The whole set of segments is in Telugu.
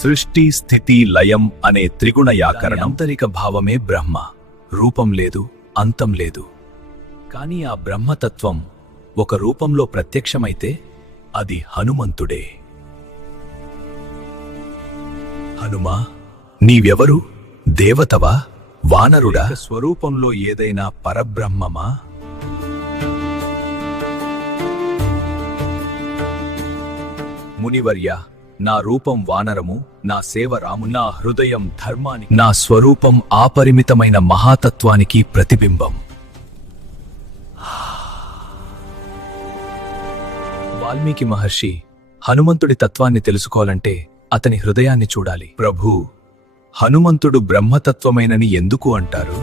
సృష్టి స్థితి లయం అనే త్రిగుణ యాకరణం ఆంతరిక భావమే బ్రహ్మ. రూపం లేదు, అంతం లేదు. కాని ఆ బ్రహ్మతత్వం ఒక రూపంలో ప్రత్యక్షమైతే అది హనుమంతుడే. హనుమా, నీవెవరు? దేవతవా? వానరుడా? స్వరూపంలో ఏదైనా పరబ్రహ్మమా? మునివర్య, నా రూపం వానరము, నా సేవ రాము, నా హృదయం ధర్మానికి, నా స్వరూపం ఆపరిమితమైన మహాతత్వానికి ప్రతిబింబం. వాల్మీకి మహర్షి హనుమంతుడి తత్వాన్ని తెలుసుకోవాలంటే అతని హృదయాన్ని చూడాలి. ప్రభూ, హనుమంతుడు బ్రహ్మతత్వమైనని ఎందుకు అంటారు?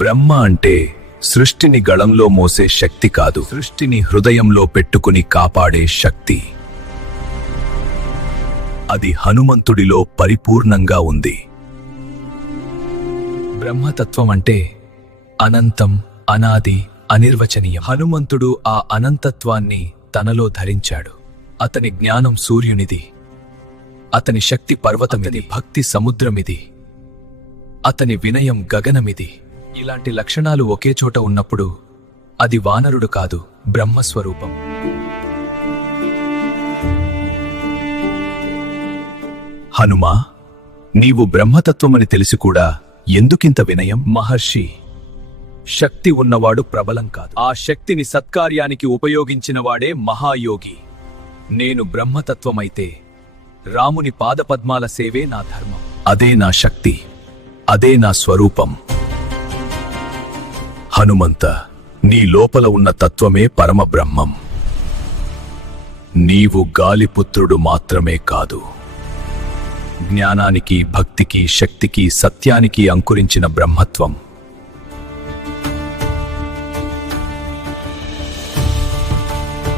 బ్రహ్మ అంటే సృష్టిని గళంలో మోసే శక్తి కాదు, సృష్టిని హృదయంలో పెట్టుకుని కాపాడే శక్తి. అది హనుమంతుడిలో పరిపూర్ణంగా ఉంది. బ్రహ్మతత్వం అంటే అనంతం, అనాది, అనిర్వచనీయం. హనుమంతుడు ఆ అనంతత్వాన్ని తనలో ధరించాడు. అతని జ్ఞానం సూర్యునిది, అతని శక్తి పర్వతమిది, భక్తి సముద్రమిది, అతని వినయం గగనమిది. ఇలాంటి లక్షణాలు ఒకే చోట ఉన్నప్పుడు అది వానరుడు కాదు, బ్రహ్మస్వరూపం. హనుమా, నీవు బ్రహ్మతత్వమని తెలిసి కూడా ఎందుకింత వినయం? మహర్షి, శక్తి ఉన్నవాడు ప్రబలం కాదు, ఆ శక్తిని సత్కార్యానికి ఉపయోగించినవాడే మహాయోగి. నేను బ్రహ్మతత్వమైతే రాముని పాదపద్మాల సేవే నా ధర్మం. అదే నా శక్తి, అదే నా స్వరూపం. హనుమంత, నీ లోపల ఉన్న తత్వమే పరమబ్రహ్మం. నీవు గాలిపుత్రుడు మాత్రమే కాదు, జ్ఞానానికి, భక్తికి, శక్తికి, సత్యానికి అంకురించిన బ్రహ్మత్వం.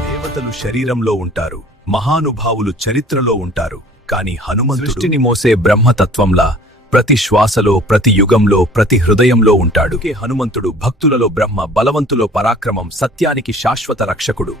దేవతలు శరీరంలో ఉంటారు, మహానుభావులు చరిత్రలో ఉంటారు, కాని హనుమంతుడు సృష్టిని మోసే బ్రహ్మతత్వంలా ప్రతి శ్వాసలో, ప్రతి యుగంలో, ప్రతి హృదయంలో ఉంటాడు. హనుమంతుడు భక్తులలో బ్రహ్మ, బలవంతులో పరాక్రమం, సత్యానికి శాశ్వత రక్షకుడు.